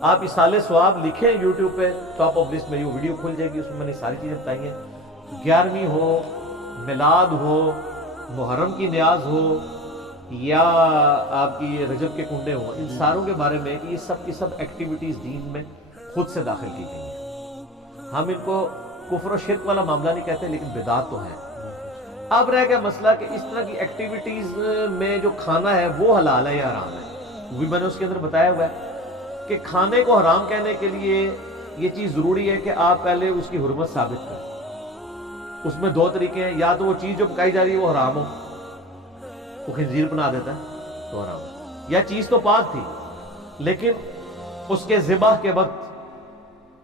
آپ اصال ثواب لکھیں یوٹیوب پہ، ٹاپ آف لسٹ میں یہ ویڈیو کھل جائے گی، اس میں میں نے ساری چیزیں بتائی ہیں. 11ویں ہو، میلاد ہو، محرم کی نیاز ہو، یا آپ کی رجب کے کنڈے ہوں، ان ساروں کے بارے میں کہ یہ سب کی سب ایکٹیویٹیز دین میں خود سے داخل کی گئی ہیں. ہم ان کو کفر و شرک والا معاملہ نہیں کہتے، لیکن بدعت تو ہے. اب رہ گیا مسئلہ کہ اس طرح کی ایکٹیویٹیز میں جو کھانا ہے وہ حلال ہے یا حرام ہے. وہ بھی میں نے اس کے اندر بتایا ہوا ہے کہ کھانے کو حرام کہنے کے لیے یہ چیز ضروری ہے کہ آپ پہلے اس کی حرمت ثابت کریں. اس میں دو طریقے ہیں، یا تو وہ چیز جو پکائی جا رہی ہے وہ حرام ہو، وہ خنزیر بنا دیتا ہے تو حرام ہو، یا چیز تو پاک تھی لیکن اس کے ذبح کے وقت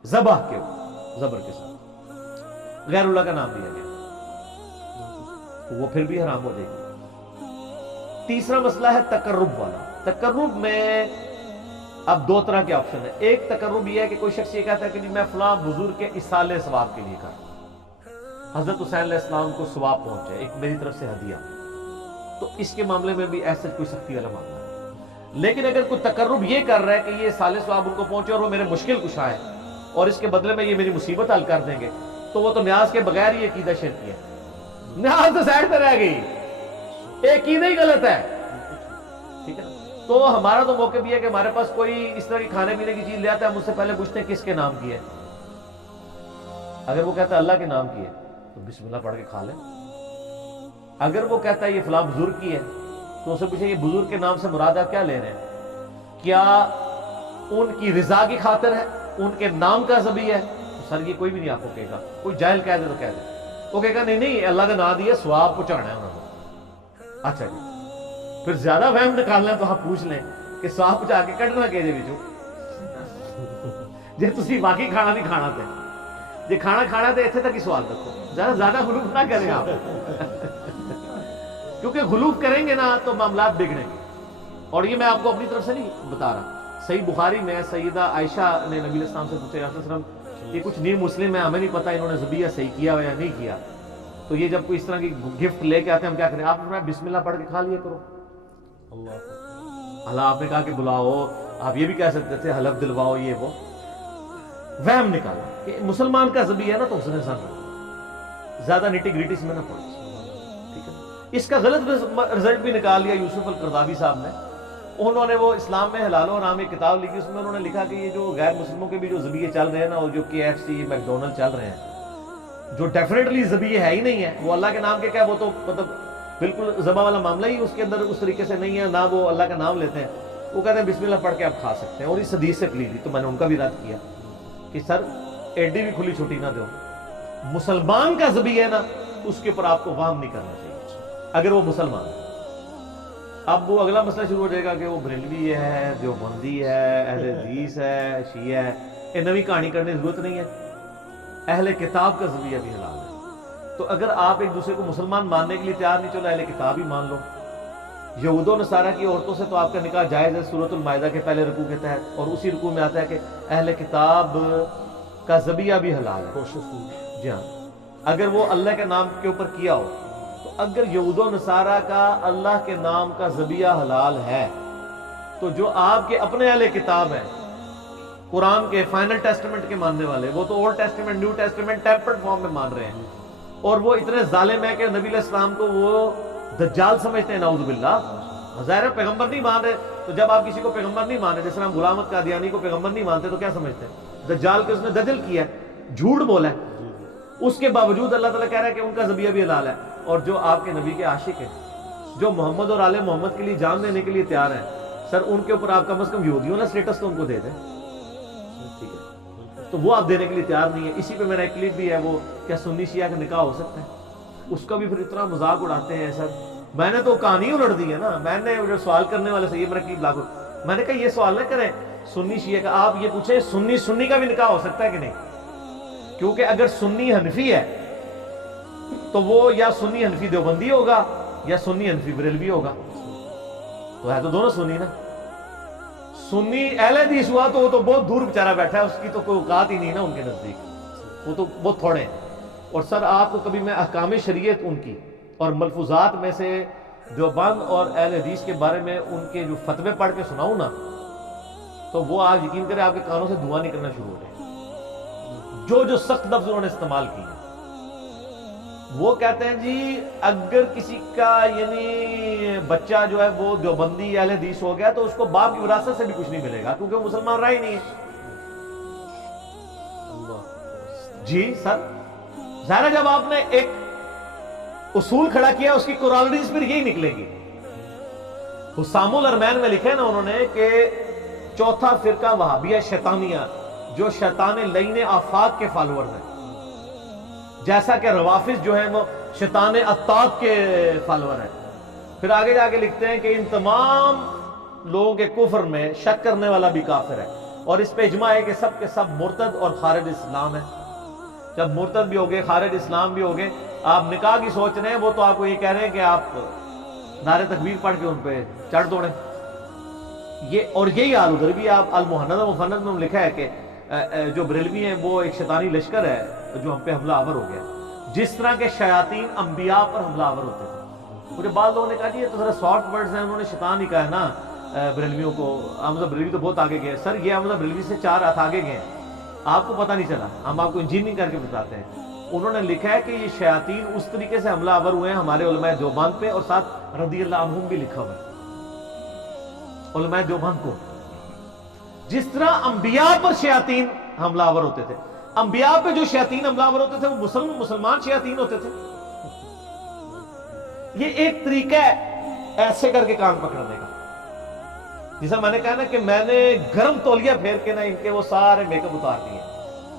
زبر کے ساتھ غیر اللہ کا نام دیا گیا تو وہ پھر بھی حرام ہو جائے گی. تیسرا مسئلہ ہے تقرب والا. تقرب میں اب دو طرح کے آپشن ہیں. ایک تقرب یہ ہے کہ کوئی شخص یہ کہتا ہے کہ میں فلاں بزرگ کے اصال ثواب کے لیے کر رہا ہوں، حضرت حسین علیہ السلام کو ثواب پہنچے، ایک میری طرف سے ہدیہ. تو اس کے معاملے میں بھی ایسا کوئی سختی والا معاملہ ہے. لیکن اگر کوئی تقرب یہ کر رہا ہے کہ یہ اصال ثواب ان کو پہنچے اور وہ میرے مشکل کشا ہے اور اس کے بدلے میں یہ میری مصیبت حل کر دیں گے، تو وہ تو نیاز کے بغیر ہی عقیدہ شرکی ہے. نیاز تو سائڈ پہ رہ گئی، ایک عقیدہ ہی غلط ہے. ٹھیک ہے نا؟ تو ہمارا تو موقع بھی ہے کہ ہمارے پاس کوئی اس طرح کی کھانے پینے کی چیز لے آتا ہے، ہم اس سے پہلے پوچھتے ہیں کس کے نام کی ہے. اگر وہ کہتا ہے اللہ کے نام کی ہے تو بسم اللہ پڑھ کے کھا لیں. اگر وہ کہتا ہے یہ فلاں بزرگ کی ہے تو اسے پوچھیں یہ بزرگ کے نام سے مراد آپ کیا لے رہے ہیں؟ کیا ان کی رضا کی خاطر ہے، ان کے نام کا ذبیح ہے؟ تو سر یہ کوئی بھی نہیں آپ کو کہے گا. کوئی جاہل کہہ دے تو کہہ دے، وہ کہے گا نہیں اللہ کا نام دیا، ثواب پہنچانا ہے انہوں نے. اچھا جی، پھر زیادہ وہم نکالنا ہے تو آپ پوچھ لیں کہ ثواب پہنچا کے کٹنا کہ جی تسی واقعی کھانا نہیں کھانا تھے، جی کھانا کھانا تھے اتنے تک ہی سوال رکھو، زیادہ غلوف نہ کریں آپ کیونکہ غلوف کریں گے نا تو معاملات بگڑیں گے. اور یہ میں آپ کو اپنی طرف سے نہیں بتا رہا. صحیح بخاری میں سیدہ عائشہ نے نبی علیہ السلام سے پوچھا یا رسول اللہ یہ کچھ نہیں مسلم ہے، ہمیں نہیں پتا انہوں نے ذبیحہ صحیح کیا یا نہیں کیا، تو یہ جب کوئی اس طرح کی گفٹ لے کے آتے ہیں ہم کیا کریں؟ آپ نے بسم اللہ پڑھ کے کھا لیا کرو. اللہ آپ نے کہا کہ بلاؤ، آپ یہ بھی کہہ سکتے تھے حلف دلواؤ، یہ وہ وہم نکالا کہ مسلمان کا ذبیحہ ہے نا تو اس نے سن زیادہ نٹی گریٹی میں نہ پڑے. ٹھیک ہے، اس کا غلط رزلٹ بھی نکال لیا یوسف القرضاوی صاحب نے. انہوں نے وہ اسلام میں حلال و حرام ایک کتاب لکھی، اس میں انہوں نے لکھا کہ یہ جو غیر مسلموں کے بھی جو ذبیحے چل رہے ہیں نا، اور جو KFC میکڈونلڈ چل رہے ہیں جو ڈیفینیٹلی ذبیحے ہے ہی نہیں ہے، وہ اللہ کے نام کے کیا، وہ تو مطلب بالکل ذبح والا معاملہ ہی اس کے اندر اس طریقے سے نہیں ہے، نہ وہ اللہ کا نام لیتے ہیں. وہ کہتے ہیں بسم اللہ پڑھ کے آپ کھا سکتے ہیں، اور اس حدیث سے پلی دی. تو میں نے ان کا بھی رد کیا کہ سر ایڈی بھی کھلی چھٹی نہ دو، مسلمان کا ذبیحہ ہے نا اس کے اوپر آپ کو وہم نہیں کرنا چاہیے اگر وہ مسلمان ہے. اب وہ اگلا مسئلہ شروع ہو جائے گا کہ وہ بریلوی ہے، دیوبندی ہے، اہل حدیث ہے، شیعہ ہے. یہ نئی کہانی کرنے کی ضرورت نہیں ہے. اہل کتاب کا ذبیحہ بھی حلال ہے. تو اگر آپ ایک دوسرے کو مسلمان ماننے کے لیے تیار نہیں، چلو اہل کتاب ہی مان لو. یہود و نصارہ کی عورتوں سے تو آپ کا نکاح جائز ہے سورۃ المائدہ کے پہلے رکوع کے تحت، اور اسی رکوع میں آتا ہے کہ اہل کتاب کا ذبیحہ بھی حلال ہے. جی ہاں، اگر وہ اللہ کے نام کے اوپر کیا ہو. تو اگر یہود و نصارہ کا اللہ کے نام کا ذبیحہ حلال ہے تو جو آپ کے اپنے اہل کتاب ہیں، قرآن کے فائنل ٹیسٹمنٹ کے ماننے والے، وہ تو old testament new testament tempered form میں مان رہے ہیں، اور وہ اتنے ظالم ہیں کہ نبی علیہ السلام کو وہ دجال سمجھتے ہیں. نعوذ باللہ. ظاہر ہے پیغمبر نہیں مان رہے، تو جب آپ کسی کو پیغمبر نہیں مان رہے، جیسے ہم غلام احمد قادیانی کو پیغمبر نہیں مانتے تو کیا سمجھتے ہیں؟ دجال کے اس نے دجل کیا ہے، جھوٹ بولا ہے. اس کے باوجود اللہ تعالیٰ کہہ رہا ہے کہ ان کا ذبیحہ بھی حلال ہے. اور جو آپ کے نبی کے عاشق ہیں، جو محمد اور آل محمد کے لیے جان دینے کے لیے تیار ہیں، سر ان کے اوپر آپ کم از کم یہودیوں نا اسٹیٹس تو ان کو دے دیں. ٹھیک ہے، تو وہ آپ دینے کے لیے تیار نہیں ہے. اسی پہ میرا ایک کلپ بھی ہے، وہ کیا سنی شیعہ کا نکاح ہو سکتا ہے؟ اس کا بھی پھر اتنا مذاق اڑاتے ہیں. سر میں نے تو کہانی الٹ دی ہے نا. میں نے جو سوال کرنے والے سے یہ میرا کلپ لاگو، میں نے کہا یہ سوال نہ کریں سنی شیعہ کا، آپ یہ پوچھیں سنی کا بھی نکاح ہو سکتا ہے کہ نہیں. کیونکہ اگر سنی حنفی ہے تو وہ یا سنی حنفی دیوبندی ہوگا یا سنی حنفی بریلوی ہوگا. تو ہے تو دونوں سنی نا. سنی اہل حدیث ہوا تو وہ تو بہت دور بیچارہ بیٹھا ہے، اس کی تو کوئی اوقات ہی نہیں نا ان کے نزدیک، وہ تو بہت تھوڑے ہیں. اور سر آپ کو کبھی میں احکام شریعت ان کی اور ملفوظات میں سے دیوبند اور اہل حدیث کے بارے میں ان کے جو فتوے پڑھ کے سناؤں نا، تو وہ آپ یقین کریں آپ کے کانوں سے دھواں نکلنا شروع ہو گئے، جو سخت لفظ انہوں نے استعمال کیے۔ وہ کہتے ہیں جی اگر کسی کا یعنی بچہ جو ہے وہ دیوبندی اہل حدیث ہو گیا تو اس کو باپ کی وراثت سے بھی کچھ نہیں ملے گا، کیونکہ وہ مسلمان رہا ہی نہیں ہے۔ جی سر، ظاہر ہے جب آپ نے ایک اصول کھڑا کیا اس کی کورالریز پھر یہی نکلے گی۔ حسام الارمین میں لکھے نا انہوں نے کہ چوتھا فرقہ وہابیہ شیطانیہ، جو شیطان لعین آفاق کے فالوور ہیں، جیسا کہ روافظ جو ہیں وہ شیطان عطاق کے فالوور ہیں۔ پھر آگے جا کے لکھتے ہیں کہ ان تمام لوگوں کے کفر میں شک کرنے والا بھی کافر ہے، اور اس پہ اجماع ہے کہ سب کے سب مرتد اور خارج اسلام ہیں۔ جب مرتد بھی ہو گئے، خارج اسلام بھی ہو گئے، آپ نکاح کی سوچ رہے ہیں، وہ تو آپ کو یہ کہہ رہے ہیں کہ آپ نعرے تکبیر پڑھ کے ان پہ چڑھ دوڑیں۔ یہ اور یہی حال ادھر بھی آپ المحند و مفند میں لکھا ہے کہ جو بریلوی ہیں وہ ایک شیطانی لشکر ہے جو ہم پہ حملہ آور ہو گیا، جس طرح کے شیاطین انبیاء پر حملہ آور ہوتے تھے۔ مجھے بعض لوگوں نے کہا جی یہ تو ذرا سافٹ ورڈز ہیں، انہوں نے شیطان ہی کہا ہے نا بریلویوں کو، احمد بریلوی تو بہت آگے گئے۔ سر یہ احمد بریلوی سے 4 ہاتھ آگے گئے ہیں، آپ کو پتہ نہیں چلا، ہم آپ کو انجینئرنگ کر کے بتاتے ہیں۔ انہوں نے لکھا ہے کہ یہ شیاطین اس طریقے سے حملہ آور ہوئے ہیں ہمارے علماء دیوبند پہ، اور ساتھ رضی اللہ عنہم بھی لکھا ہوا ہے علماء دیوبند کو۔ جس طرح انبیاء پر شیاطین حملہ آور ہوتے تھے، انبیاء پہ جو شیاطین حملہ آور ہوتے تھے وہ مسلمان شیاطین ہوتے تھے۔ یہ ایک طریقہ ہے ایسے کر کے کان پکڑنے کا، جیسا میں نے کہا نا کہ میں نے گرم تولیہ پھیر کے نا ان کے وہ سارے میک اپ اتار دیے۔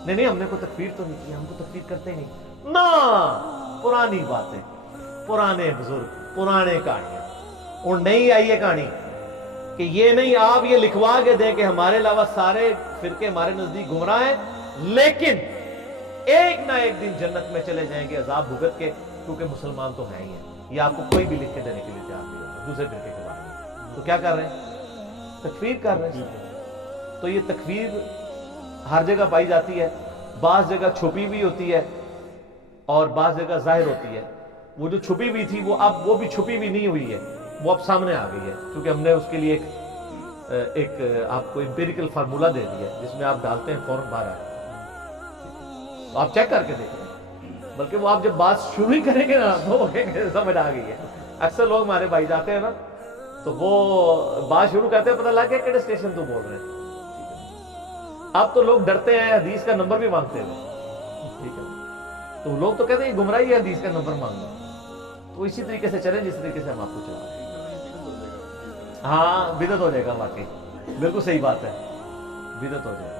نہیں ہم نے کوئی تکفیر تو نہیں کی، ہم کو تکفیر کرتے ہی نہیں نا، پرانی باتیں، پرانے بزرگ، پرانے کہانیاں، اور نہیں آئی ہے کہانی کہ یہ نہیں آپ یہ لکھوا کے دیں کہ ہمارے علاوہ سارے فرقے ہمارے نزدیک گمراہ ہیں، لیکن ایک نہ ایک دن جنت میں چلے جائیں گے عذاب بھگت کے، کیونکہ مسلمان تو ہیں ہی ہیں۔ یہ آپ کو کوئی بھی لکھ کے دینے کے لیے تیار نہیں ہوگا دوسرے فرقے کے بارے میں۔ تو کیا کر رہے ہیں؟ تکفیر کر رہے ہیں۔ تو یہ تکفیر ہر جگہ پائی جاتی ہے، بعض جگہ چھپی بھی ہوتی ہے اور بعض جگہ ظاہر ہوتی ہے۔ وہ جو چھپی بھی تھی وہ بھی چھپی بھی نہیں ہوئی ہے، وہ اب سامنے آ گئی ہے، کیونکہ ہم نے اس کے لیے ایک آپ کو امپیریکل فارمولا دے دیا ہے جس میں آپ ڈالتے ہیں فوراً باہر آ تو آپ چیک کر کے دیکھیں، بلکہ وہ آپ جب بات شروع ہی کریں گے نا تو سمجھ آ گئی ہے۔ اکثر لوگ ہمارے بھائی جاتے ہیں نا تو وہ بات شروع کرتے ہیں، پتہ لگ گیا کہڑے اسٹیشن تو بول رہے ہیں۔ اب تو لوگ ڈرتے ہیں حدیث کا نمبر بھی مانگتے ہیں، ٹھیک ہے، تو لوگ تو کہتے ہیں گمراہی ہے حدیث کا نمبر مانگنا۔ تو اسی طریقے سے چلیں جس طریقے سے ہم آپ کو چلا رہے ہیں۔ ہاں بدعت ہو جائے گا، واقعی بالکل صحیح بات ہے، بدعت ہو جائے گا۔